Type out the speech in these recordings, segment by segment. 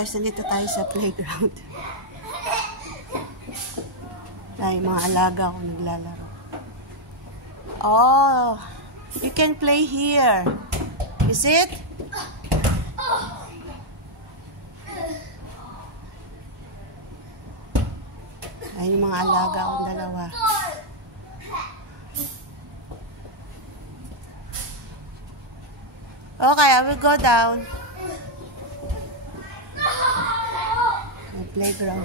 Guys, nandito tayo sa playground. Ay, mga alaga ko naglalaro. Oh, you can play here. Is it? Ay, yung mga alaga kong dalawa. Okay, I will go down. May playground.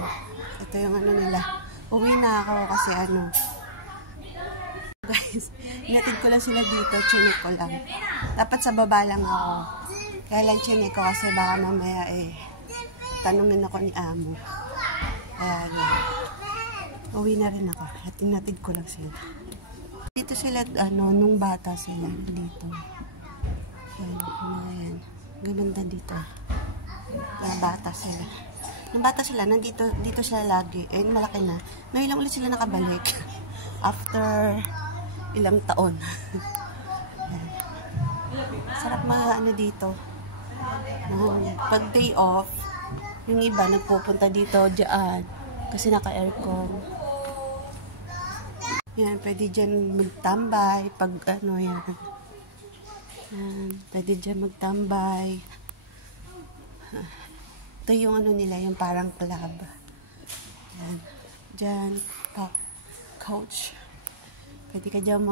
Ito yung ano nila. Uwi na ako kasi ano. Guys, inatid ko lang sila dito. Chinik ko lang. Dapat sa baba lang ako. Kaya lang chinik ko kasi baka mamaya tanungin ako ni Amo. Kaya uwi na rin ako. At inatid ko lang sila. Dito sila, nung bata sila. Dito. Ayan. Ganda dito. Nung bata sila. Nung bata sila, dito sila lagi. Malaki na. Ngayon lang ulit sila nakabalik. After ilang taon. Sarap dito. Pag day off, yung iba nagpupunta dito, dyan. Kasi naka-aircon. Yan, pwede dyan magtambay. Pag yan. Pwede dyan magtambay. Ito yung nila, yung parang club. Yan. Dyan, couch. Pwede ka dyan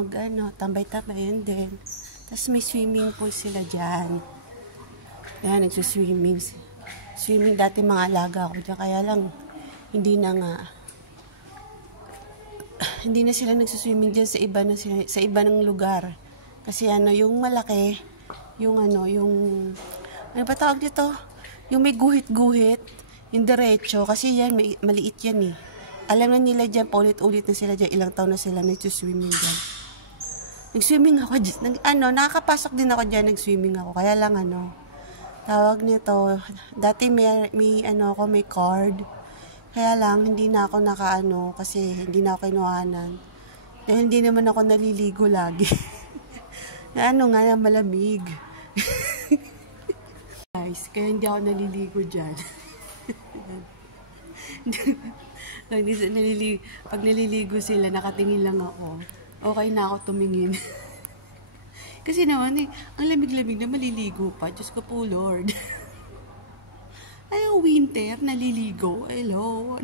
tambay-tambay yun din. Tapos may swimming pool sila dyan. Yan, nagsuswimming. Swimming dati mga alaga ako dyan. Kaya lang, hindi na sila nagsuswimming dyan sa iba ng lugar. Kasi yung malaki, yung ano ba tawag dito? Yung may guhit-guhit, yung diretso, kasi yan, maliit yan eh. Alam na nila dyan, paulit-ulit na sila dyan, ilang taon na sila nagsuswimming dyan. Nag-swimming ako dyan, nakakapasok din ako dyan, nag-swimming ako, kaya lang tawag nito, dati may card, kaya lang, hindi na ako kasi hindi na ako kinuhanan. Dahil hindi naman ako naliligo lagi. Malamig. Guys, kaya hindi ako naliligo dyan. Pag naliligo sila, nakatingin lang ako. Okay na ako tumingin. Kasi naman ang lamig-lamig na maliligo pa. Diyos ko po, Lord. Ay, winter, naliligo. Hello.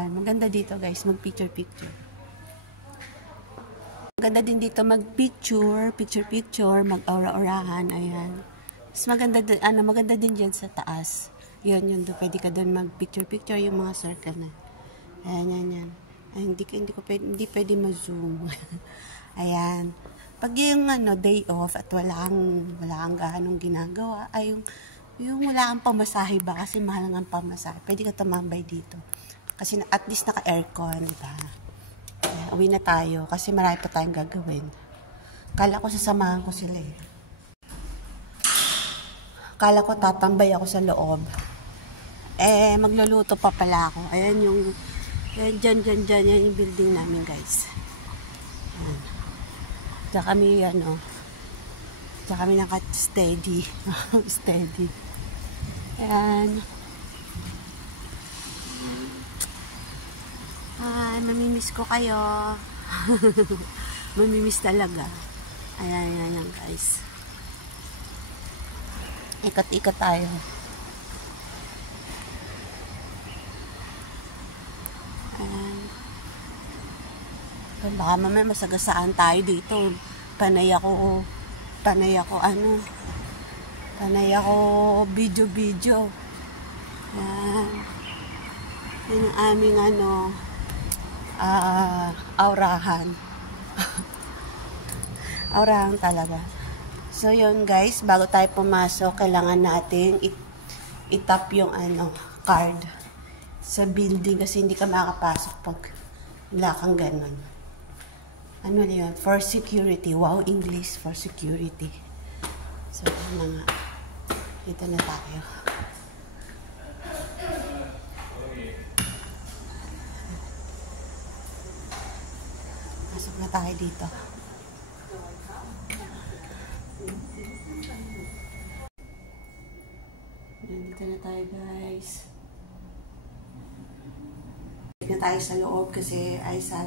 Maganda dito, guys. Mag-picture-picture. Maganda din dito mag-picture, mag-aura-orahan, ayan. Mas maganda din dyan sa taas. Yun, pwede ka doon mag-picture, yung mga circle na. Ayan. Ay, hindi pwede ma-zoom. Ayan. Pag yung day off at wala kang gaanong ginagawa, ay yung wala kang pamasahe ba, kasi mahal nga ang pamasahe, pwede ka tumambay dito. Kasi at least naka-aircon, diba? Uwi na tayo kasi marami pa tayong gagawin. Kala ko sasamahan ko sila eh. Kala ko tatambay ako sa loob. Magluluto pa pala ako. Ayan dyan yung building namin, guys. Ayan. Diyan kami naka-steady. Steady. Ayan. Mamimiss ko kayo. Mamimiss talaga. Ayan, guys. Ikot-ikot tayo. Ayan. Baka mamaya masagasaan tayo dito. Panay ako video. Ayan. Yan ang aming aurahan. Aurahan talaga. So yun, guys, bago tayo pumasok, kailangan nating itap yung card sa building kasi hindi ka makakapasok pag wala kang ganun. Yun? For security. Wow, English, for security. So dito na tayo. Pasok na tayo dito. Nandito na tayo, guys. Na tayo sa loob kasi ay sa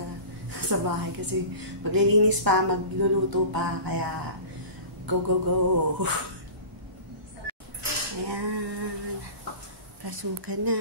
bahay kasi maglilinis pa, magluluto pa, kaya go, go, go. Ayan. Pasukan na.